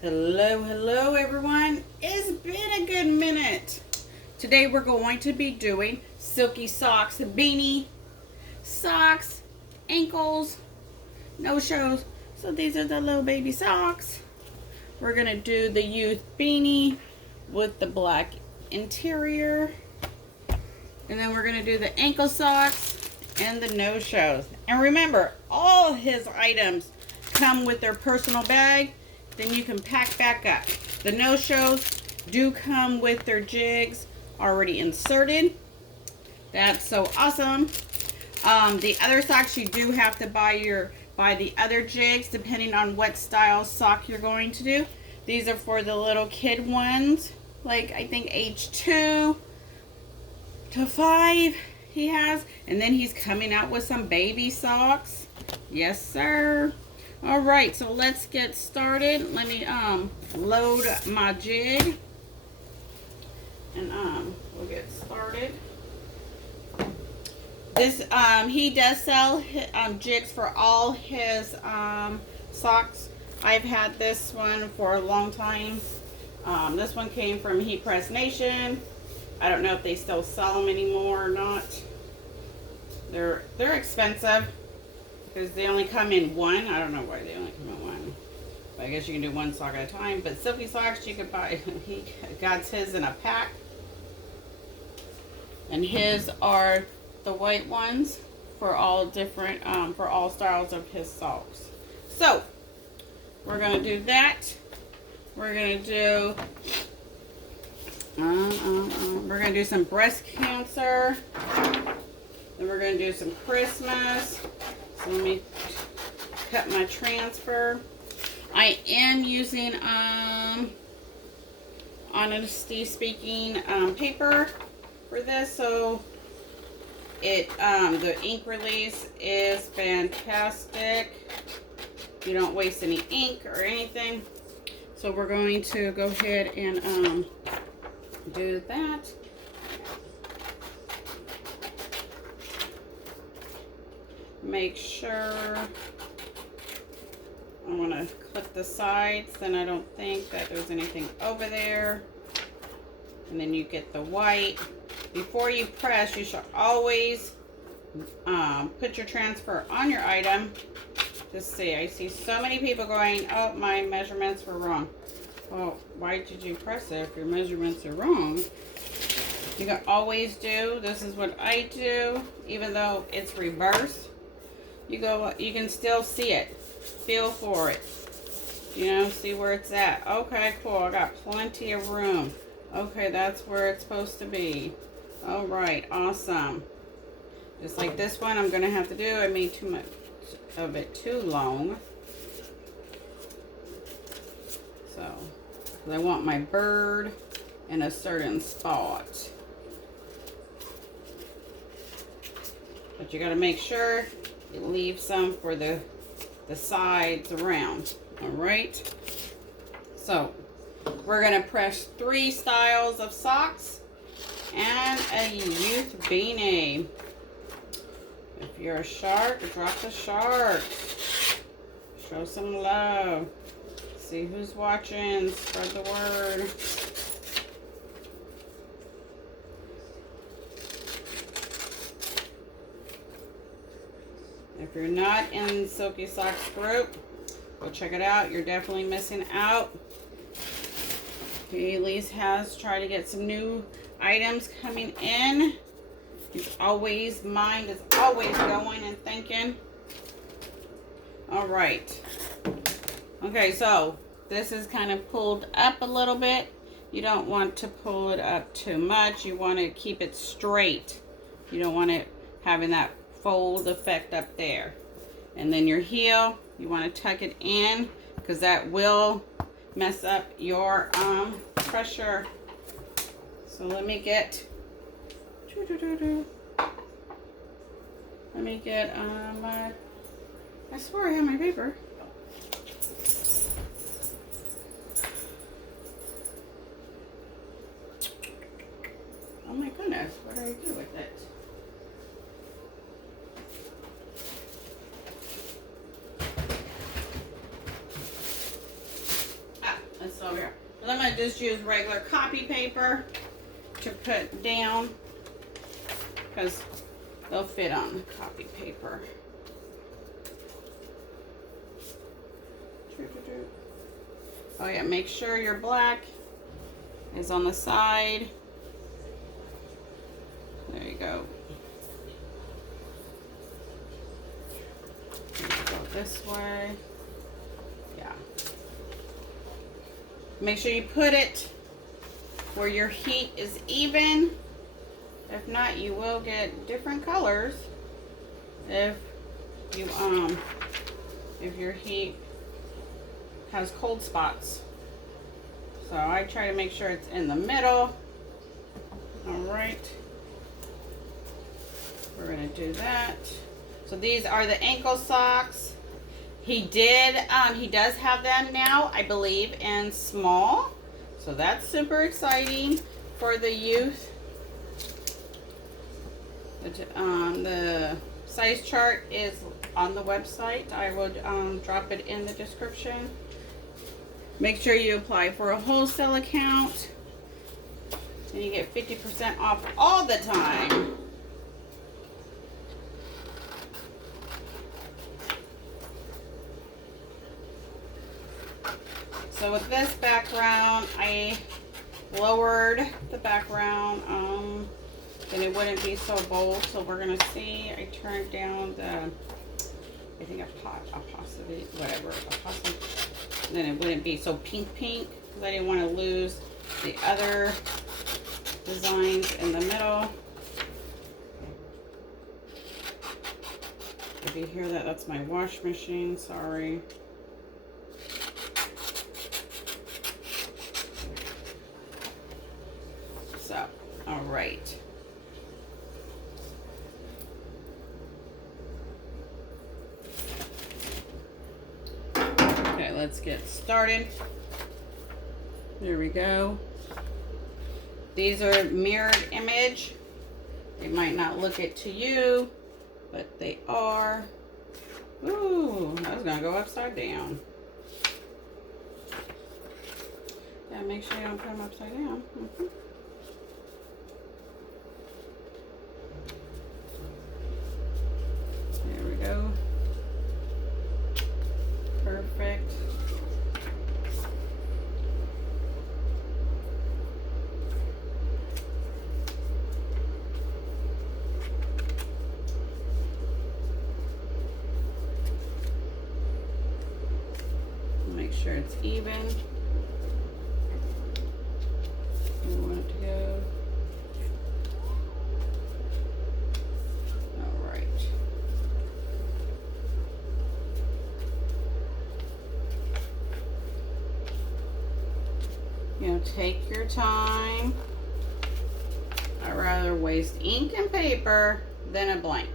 Hello, hello everyone. It's been a good minute. Today we're going to be doing silky socks, beanie, socks, ankles, no-shows. So these are the little baby socks. We're going to do the youth beanie with the black interior. And then we're going to do the ankle socks and the no-shows. And remember, all his items come with their personal bag. Then you can pack back up. The no-shows do come with their jigs already inserted. That's so awesome. The other socks, you do have to buy the other jigs depending on what style sock you're going to do. These are for the little kid ones, like I think age 2 to 5 he has. And then he's coming out with some baby socks. Yes, sir. All right, so let's get started. Let me load my jig, and we'll get started. This he does sell jigs for all his socks. I've had this one for a long time. This one came from Heat Press Nation. I don't know if they still sell them anymore or not. They're expensive, because they only come in one. I don't know why they only come in one. But I guess you can do one sock at a time. But silky socks you could buy. He got his in a pack. And his are the white ones for all different, for all styles of his socks. So, we're going to do that. We're going to do, we're going to do some breast cancer. Then we're going to do some Christmas. So let me cut my transfer. I am using, honesty speaking, paper for this. So it, the ink release is fantastic. You don't waste any ink or anything. So we're going to go ahead and do that. Make sure I want to clip the sides, then I don't think that there's anything over there. And then you get the white. Before you press, you should always put your transfer on your item. Just see, I see so many people going, oh, my measurements were wrong. Well, why did you press it if your measurements are wrong? You can always do, this is what I do, even though it's reversed. You can still see it. Feel for it. You know, see where it's at. Okay, cool. I got plenty of room. Okay, that's where it's supposed to be. All right, awesome. Just like this one, I'm going to have to do. I made too much of it too long. So, I want my bird in a certain spot. But you got to make sure you leave some for the sides around. All right. So we're gonna press 3 styles of socks and a youth beanie. If you're a shark, drop the shark. Show some love. See who's watching. Spread the word. If you're not in Silky Socks group, go check it out. You're definitely missing out. He at least has tried to get some new items coming in. His mind is always going and thinking. All right. Okay, so this is kind of pulled up a little bit. You don't want to pull it up too much. You want to keep it straight. You don't want it having that fold effect up there. And then your heel, you want to tuck it in, because that will mess up your pressure. So let me get my, I swear I have my paper. Oh my goodness, what do I do with it? But I'm going to just use regular copy paper to put down because they'll fit on copy paper. Oh yeah, make sure your black is on the side. There you go. Go this way. Yeah. Make sure you put it where your heat is even. If not, you will get different colors if your heat has cold spots. So I try to make sure it's in the middle. All right. We're gonna do that. So these are the ankle socks. He does have them now, I believe, in small. So that's super exciting for the youth. The size chart is on the website. I will drop it in the description. Make sure you apply for a wholesale account. And you get 50% off all the time. So with this background, I lowered the background, then it wouldn't be so bold. So we're gonna see, I turned down the, I think opacity, whatever, opacity. Then it wouldn't be so pink because I didn't want to lose the other designs in the middle. If you hear that, that's my wash machine, sorry. So, all right. Okay, let's get started. There we go. These are mirrored image. They might not look it to you, but they are. Ooh, I was gonna go upside down. Yeah, make sure you don't put them upside down. There we go. Perfect. Make sure it's even. We want it to go. All right. You know, take your time. I'd rather waste ink and paper than a blank.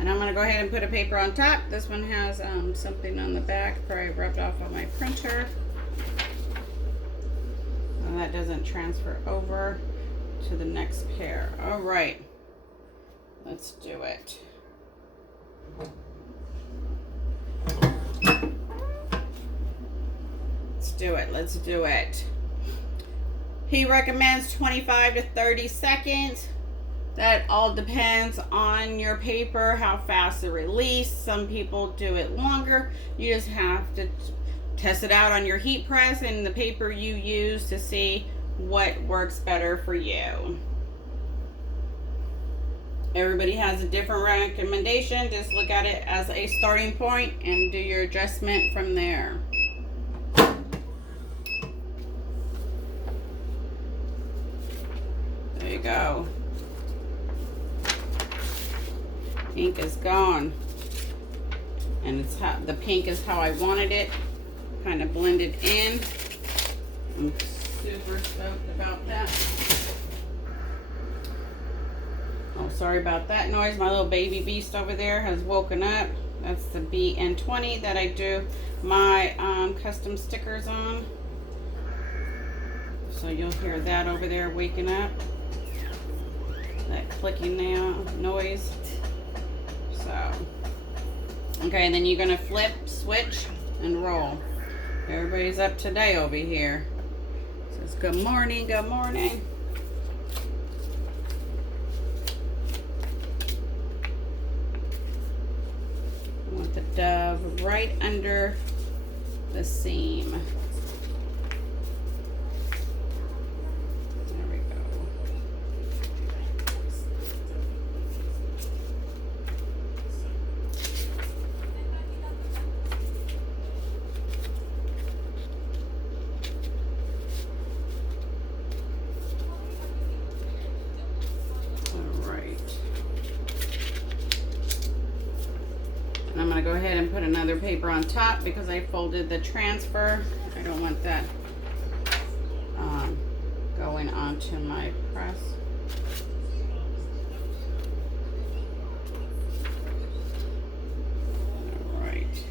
And I'm going to go ahead and put a paper on top. This one has something on the back, probably rubbed off on my printer. And that doesn't transfer over to the next pair. All right, let's do it. Let's do it. He recommends 25 to 30 seconds. That all depends on your paper, how fast it releases. Some people do it longer. You just have to test it out on your heat press and the paper you use to see what works better for you. Everybody has a different recommendation. Just look at it as a starting point and do your adjustment from there. There you go. Ink is gone, and it's how the pink is how I wanted it, kind of blended in. I'm super stoked about that. Oh, sorry about that noise. My little baby beast over there has woken up. That's the BN20 that I do my custom stickers on. So you'll hear that over there waking up. That clicking now noise. So, okay, and then you're gonna flip, switch, and roll. Everybody's up today over here. Says good morning, good morning. I want the dove right under the seam. There we go. All right. And I'm going to go ahead and put another paper on top because I folded the transfer. I don't want that going onto my press. All right.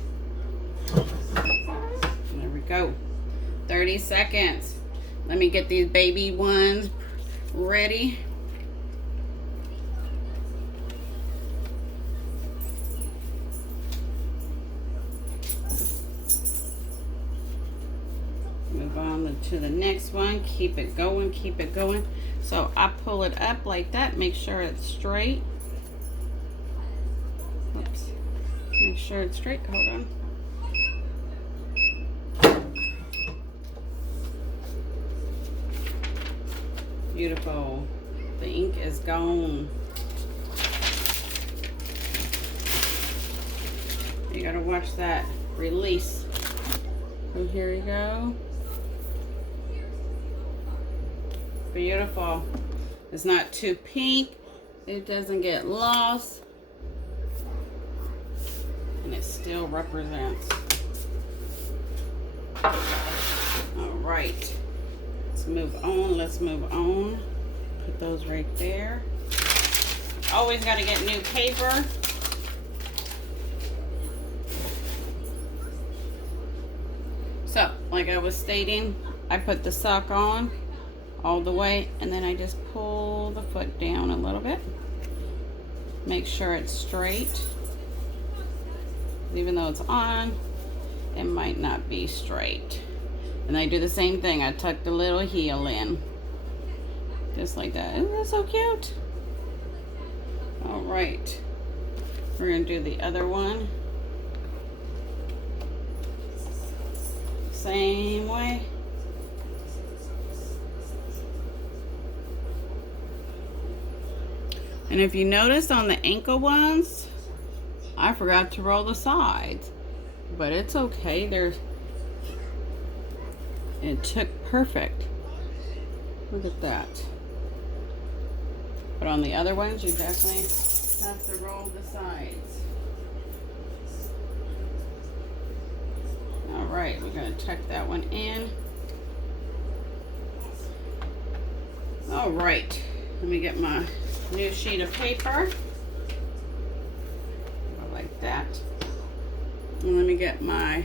There we go. 30 seconds. Let me get these baby ones ready. Move on to the next one. Keep it going, keep it going. So I pull it up like that. Make sure it's straight. Oops. Make sure it's straight. Hold on. Beautiful. The ink is gone. You gotta watch that release. So here we go. Beautiful. It's not too pink. It doesn't get lost. And it still represents. All right. Let's move on. Let's move on. Put those right there. Always got to get new paper. So, like I was stating, I put the sock on all the way, and then I just pull the foot down a little bit. Make sure it's straight. Even though it's on, it might not be straight. And I do the same thing. I tuck the little heel in. Just like that. Isn't that so cute? All right. We're going to do the other one. Same way. And if you notice on the ankle ones, I forgot to roll the sides, but it's okay. It took perfect. Look at that. But on the other ones, you definitely have to roll the sides. All right, we're gonna tuck that one in. All right, let me get my new sheet of paper. Go like that. And let me get my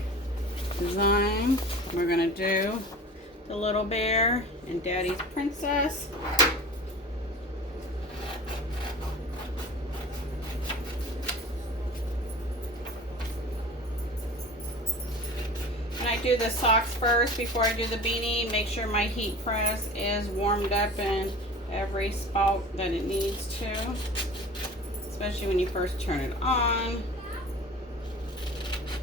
design. We're gonna do the little bear and Daddy's princess. And I do the socks first before I do the beanie. Make sure my heat press is warmed up in every spot that it needs to, especially when you first turn it on.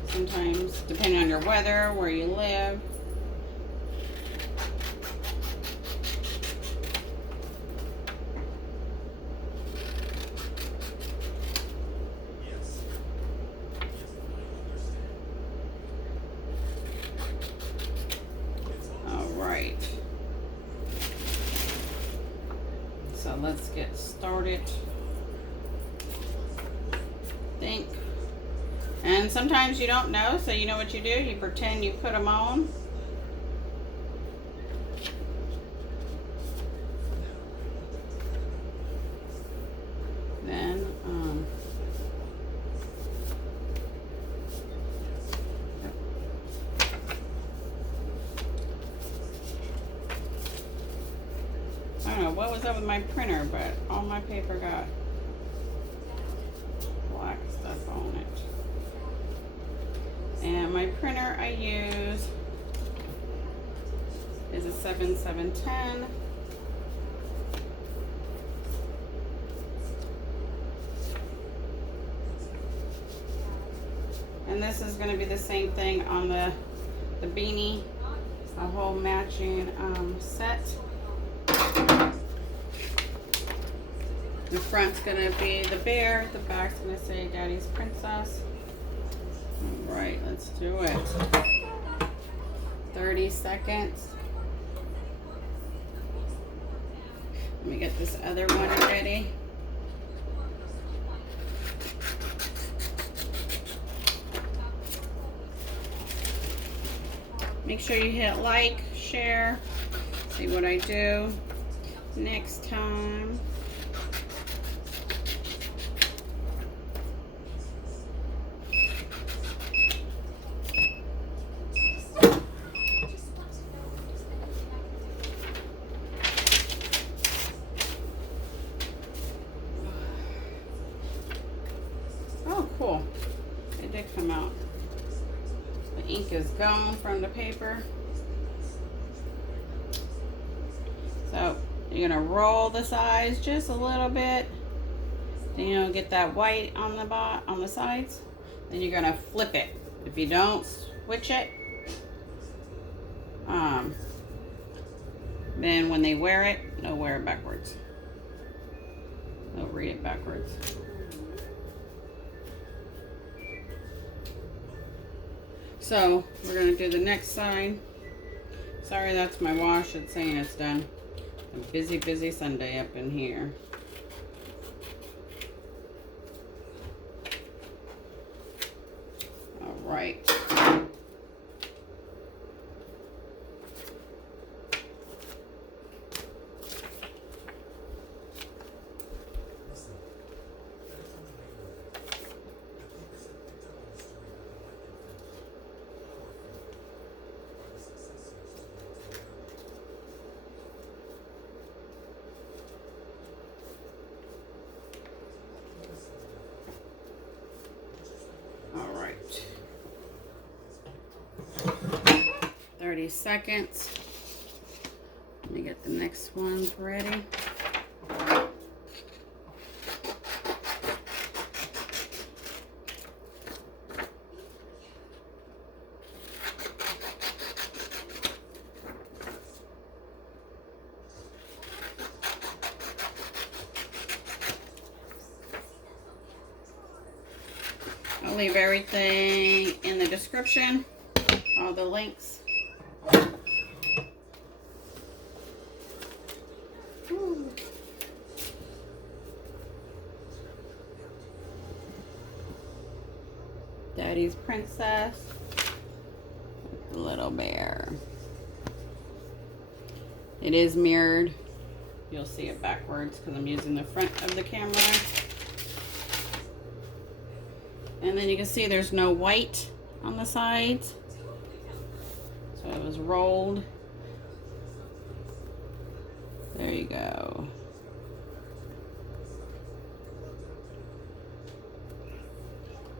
Sometimes, depending on your weather, where you live. All right. So let's get started. Think. And sometimes you don't know, so you know what you do? You pretend you put them on. Then, I don't know what was up with my printer, but all my paper got black stuff. my printer I use is a 7710. And this is going to be the same thing on the beanie, a whole matching set. The front's going to be the bear, the back's going to say Daddy's Princess. All right, let's do it. 30 seconds. Let me get this other one ready. Make sure you hit like, share, see what I do next time. Oh, cool. It did come out. The ink is gone from the paper. So you're gonna roll the sides just a little bit. Then you'll get that white on the sides. Then you're gonna flip it. If you don't switch it, then when they wear it, they'll wear it backwards. They'll read it backwards. So we're gonna do the next side. Sorry, that's my wash. It's saying it's done. A busy Sunday up in here. All right. All right. 30 seconds. Let me get the next ones ready. I'll leave everything in the description, all the links. Ooh. Daddy's Princess, the little bear. It is mirrored. You'll see it backwards because I'm using the front of the camera. And then you can see there's no white on the sides. So it was rolled. There you go.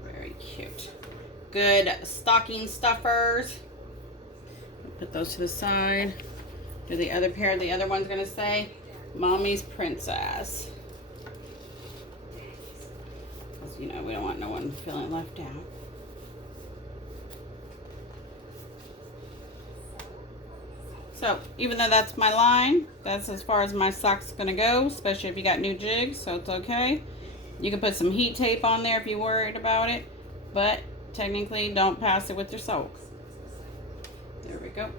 Very cute. Good stocking stuffers. Put those to the side. Do the other pair. The other one's going to say Mommy's Princess. You know, we don't want no one feeling left out. So, even though that's my line, that's as far as my sock's gonna go, especially if you got new jigs, so it's okay. You can put some heat tape on there if you're worried about it, but technically don't pass it with your sock. There we go.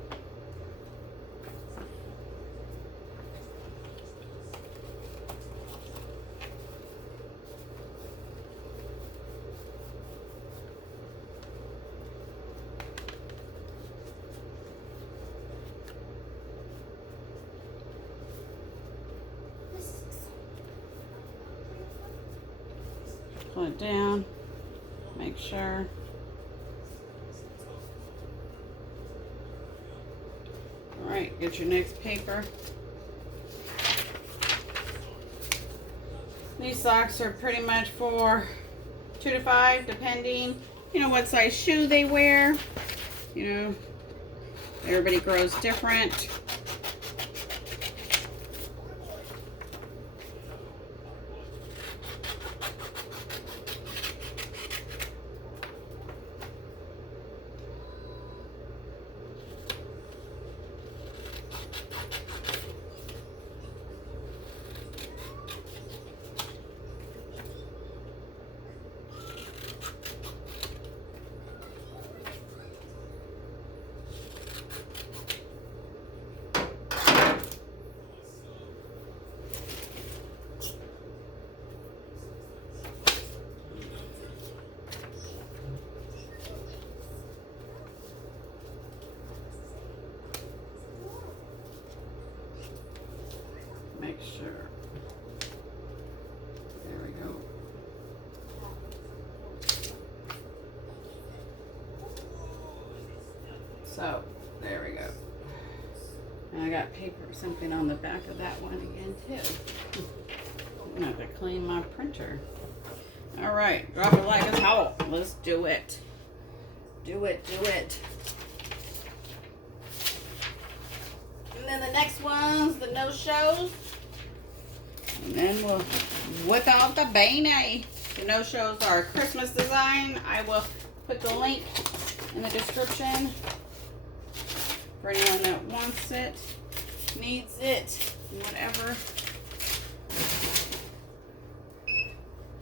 Pull it down, make sure. All right, get your next paper. These socks are pretty much for 2 to 5, depending. you know, what size shoe they wear. You know, everybody grows different. Make sure. There we go. So, there we go. And I got paper, something on the back of that one again too. I'm gonna have to clean my printer. All right, drop it like a towel. Let's do it. Do it, do it. And then the next one's the no-shows. And then we'll whip out the Beanie. The no-shows are a Christmas design. I will put the link in the description for anyone that wants it, needs it, whatever.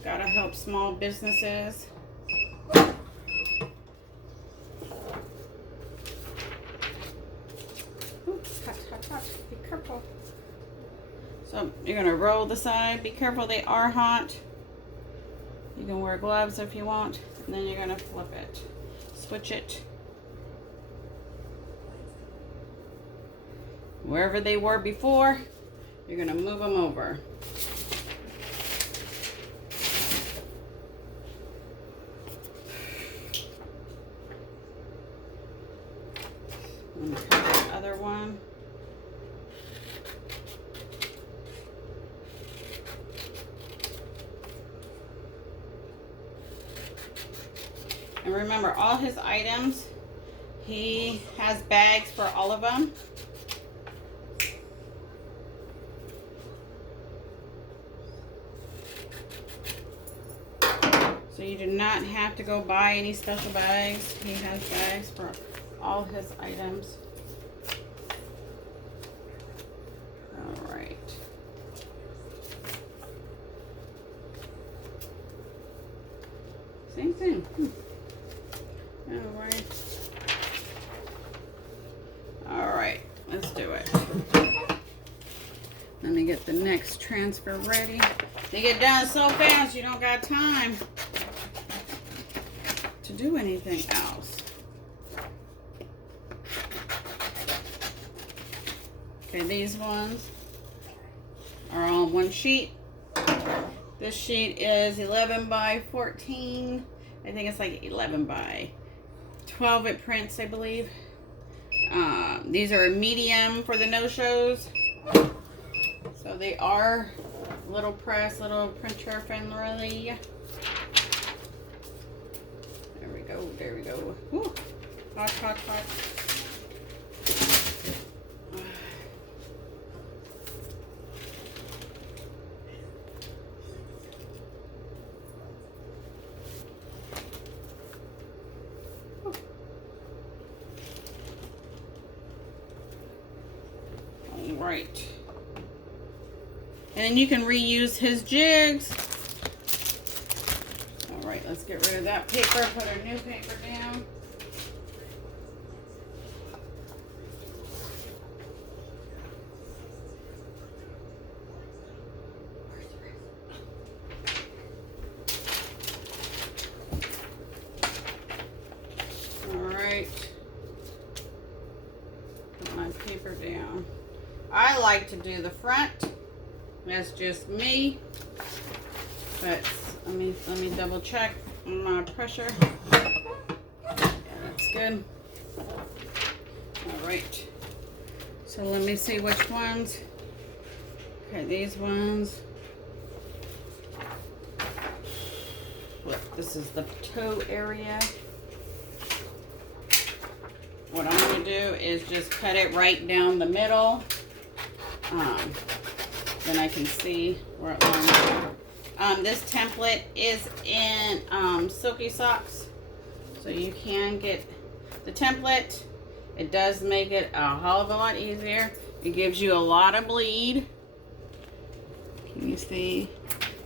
Gotta help small businesses. Ooh, hot. Be careful. So you're gonna roll the side. Be careful, they are hot. You can wear gloves if you want. And then you're gonna flip it. Switch it. Wherever they were before, you're gonna move them over. I'm gonna cut the other one. And remember, all his items, he has bags for all of them. So you do not have to go buy any special bags. He has bags for all his items. All right. Same thing. All right. All right, let's do it. Let me get the next transfer ready. They get done so fast, you don't got time to do anything else. Okay, these ones are on one sheet. This sheet is 11 by 14. I think it's like 11 by 12 it prints, I believe. These are medium for the no-shows. So they are little press, little printer friendly. There we go, there we go. Woo. Hot, hot, hot. Right. And then you can reuse his jigs. All right, let's get rid of that paper, put our new paper down. All right. Put my paper down. I like to do the front. That's just me. But let me double check my pressure. Yeah, that's good. All right. So let me see which ones. Okay, these ones. Flip. This is the toe area. What I'm going to do is just cut it right down the middle. Then I can see where it lines up. This template is in Silky Socks. So you can get the template. It does make it a hell of a lot easier. It gives you a lot of bleed. Can you see?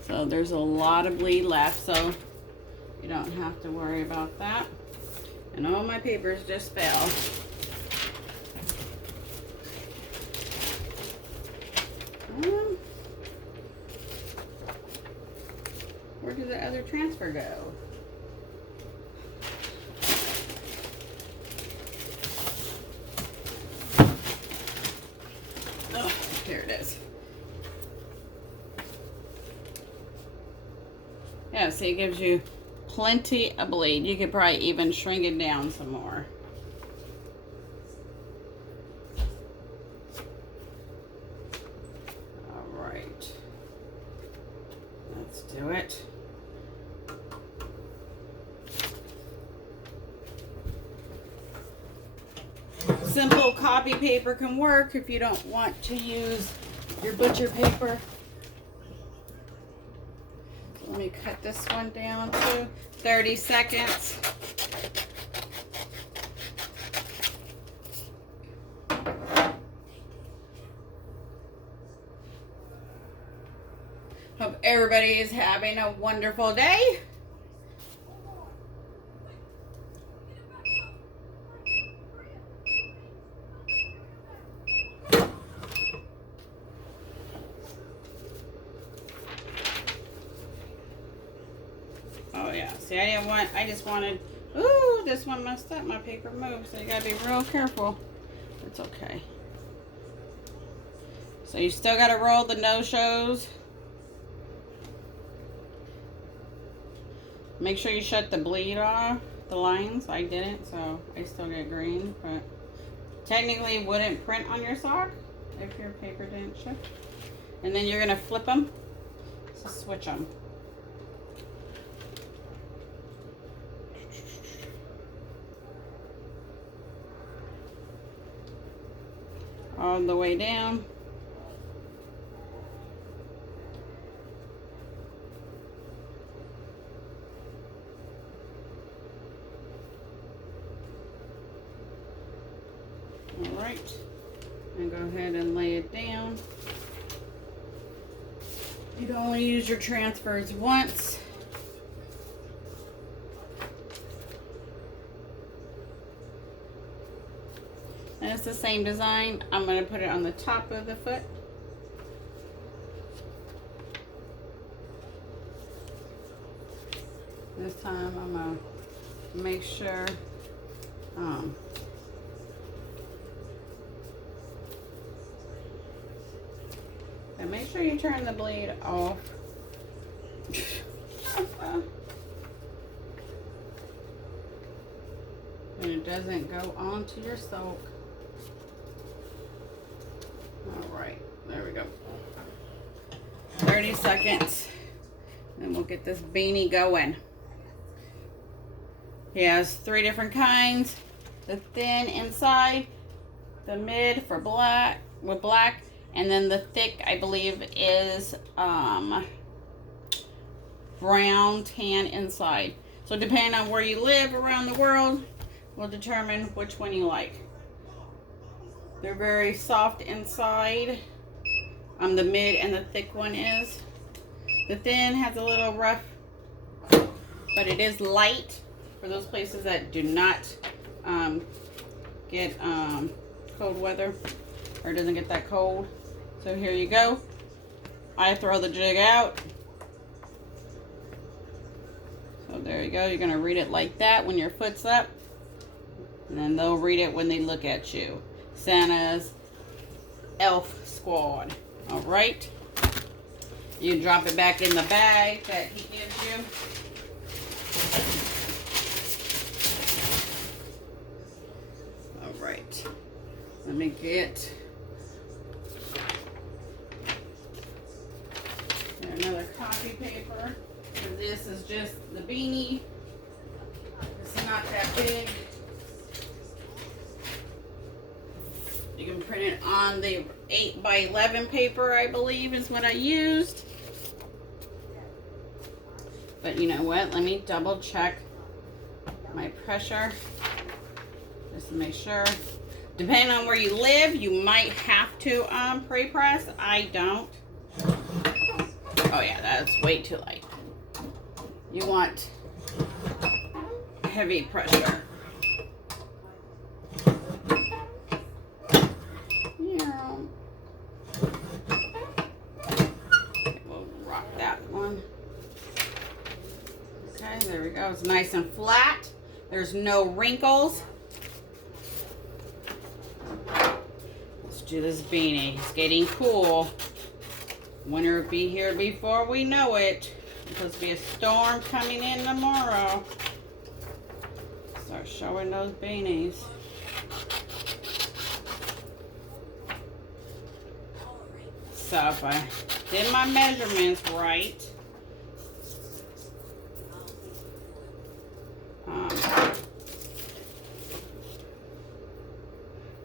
So there's a lot of bleed left, so you don't have to worry about that. And all my papers just fell. Where did the other transfer go? Oh, here it is. Yeah, see, it gives you plenty of bleed. You could probably even shrink it down some more. All right. Let's do it. Simple copy paper can work if you don't want to use your butcher paper. So let me cut this one down to 30 seconds. Hope everybody is having a wonderful day. Oh yeah, see, I just wanted, ooh, this one messed up. My paper moved, so you gotta be real careful. It's okay. So you still gotta roll the no-shows. Make sure you shut the bleed off, the lines. I didn't, so I still get green, but technically it wouldn't print on your sock if your paper didn't shut. And then you're gonna flip them, so switch them. All the way down. All right, and go ahead and lay it down. You can only use your transfers once. And it's the same design. I'm going to put it on the top of the foot. This time I'm going to make sure and make sure you turn the bleed off. And it doesn't go onto your sock. All right, there we go. 30 seconds, and we'll get this beanie going. He has 3 different kinds. The thin inside, the mid for black, with black, and then the thick, I believe, is brown tan inside. So depending on where you live around the world will determine which one you like. They're very soft inside. The mid and the thick one is. The thin has a little rough, but it is light for those places that do not get cold weather, or doesn't get that cold. So here you go. I throw the jig out. So there you go. You're going to read it like that when your foot's up. And then they'll read it when they look at you. Santa's elf squad. All right. You drop it back in the bag that he gives you. All right. Let me get another copy paper. This is just the beanie. It's not that big. You can print it on the 8x11 paper, I believe is what I used. But you know what? Let me double check my pressure just to make sure. Depending on where you live, you might have to pre-press. I don't. Oh yeah, that's way too light. You want heavy pressure. Yeah. We'll rock that one. Okay, there we go. It's nice and flat. There's no wrinkles. Let's do this beanie. It's getting cool. Winter will be here before we know it. There's supposed to be a storm coming in tomorrow. Start showing those beanies. So if I did my measurements right,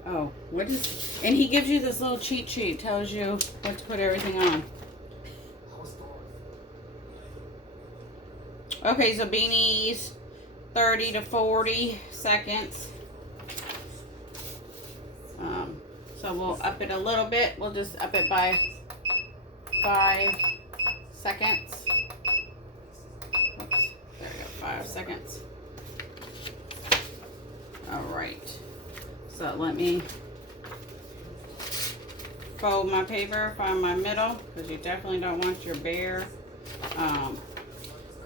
oh, what is, and he gives you this little cheat sheet, tells you what to put everything on. Okay, so beanies, 30 to 40 seconds. So we'll up it a little bit. We'll just up it by 5 seconds. Oops, there we go, 5 seconds. All right. So let me fold my paper, find my middle, because you definitely don't want your bare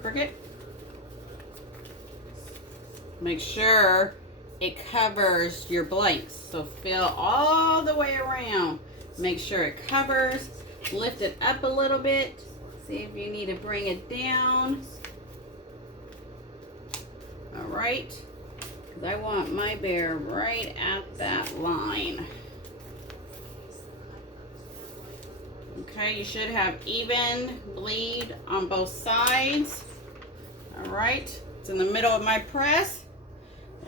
crooked. Make sure it covers your blanks. So fill all the way around. Make sure it covers. Lift it up a little bit. See if you need to bring it down. All right. Because I want my bear right at that line. Okay, you should have even bleed on both sides. All right, it's in the middle of my press.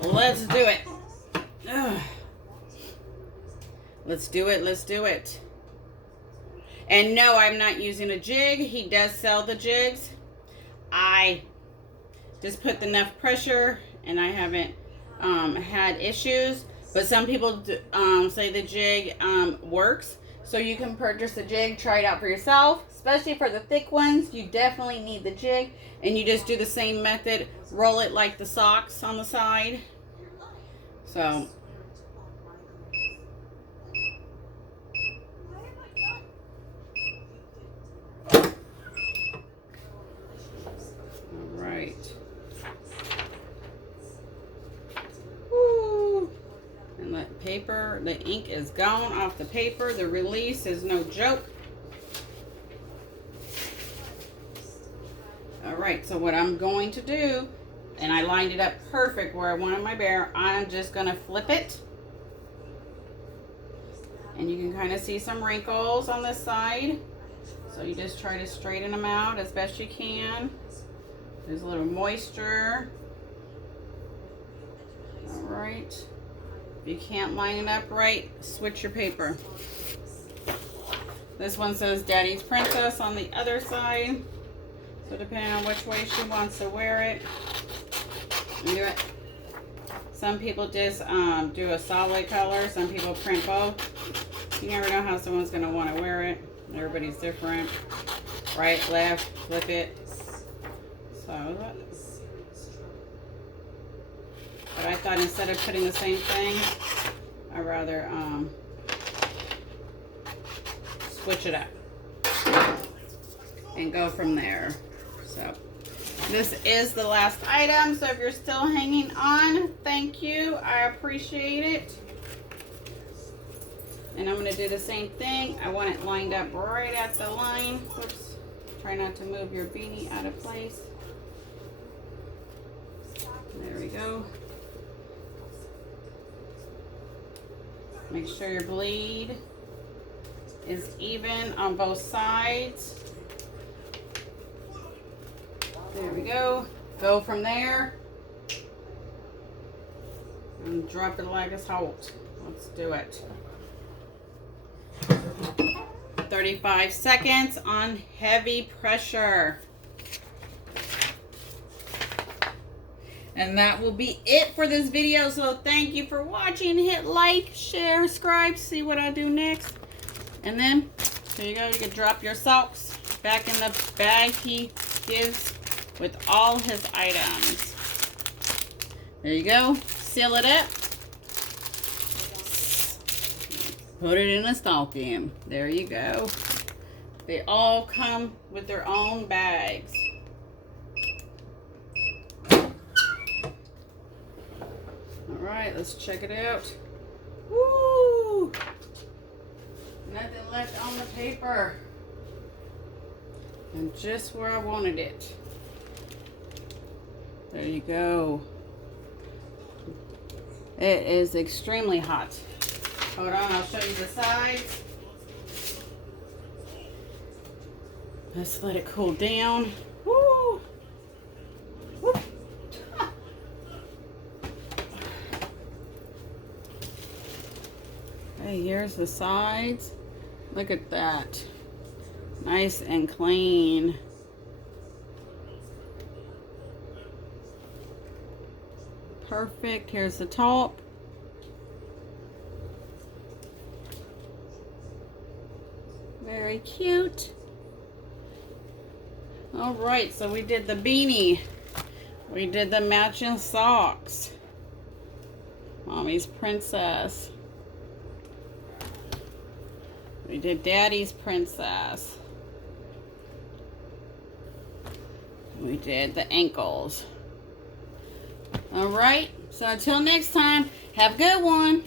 Let's do it. Ugh. Let's do it, let's do it. And no, I'm not using a jig. He does sell the jigs. I just put enough pressure and I haven't had issues. But some people say the jig works. So you can purchase a jig, try it out for yourself. Especially for the thick ones, you definitely need the jig. And you just do the same method. Roll it like the socks on the side. So. Alright. Woo. And that paper, the ink is gone off the paper. The release is no joke. Alright, so what I'm going to do, and I lined it up perfect where I wanted my bear, I'm just going to flip it. And you can kind of see some wrinkles on this side. So you just try to straighten them out as best you can. There's a little moisture. Alright. If you can't line it up right, switch your paper. This one says Daddy's Princess on the other side. So depending on which way she wants to wear it, you do it. Some people just do a solid color. Some people print both. You never know how someone's going to want to wear it. Everybody's different. Right, left, flip it. So, but I thought instead of putting the same thing, I'd rather switch it up and go from there. So this is the last item. So if you're still hanging on, thank you. I appreciate it. And I'm going to do the same thing. I want it lined up right at the line. Whoops. Try not to move your beanie out of place. There we go. Make sure your bleed is even on both sides. There we go. Go from there. And drop it like it's hot. Let's do it. 35 seconds on heavy pressure. And that will be it for this video. So thank you for watching. Hit like, share, subscribe, see what I do next. And then, there you go. You can drop your socks back in the bag he gives with all his items. There you go. Seal it up. Put it in a stocking. There you go. They all come with their own bags. Alright, let's check it out. Woo! Nothing left on the paper. And just where I wanted it. There you go. It is extremely hot. Hold on, I'll show you the sides. Let's let it cool down. Woo! Woo! Hey, here's the sides. Look at that. Nice and clean. Perfect. Here's the top. Very cute. All right, so we did the beanie. We did the matching socks. Mommy's princess. We did Daddy's princess. We did the ankles. All right, so until next time, have a good one.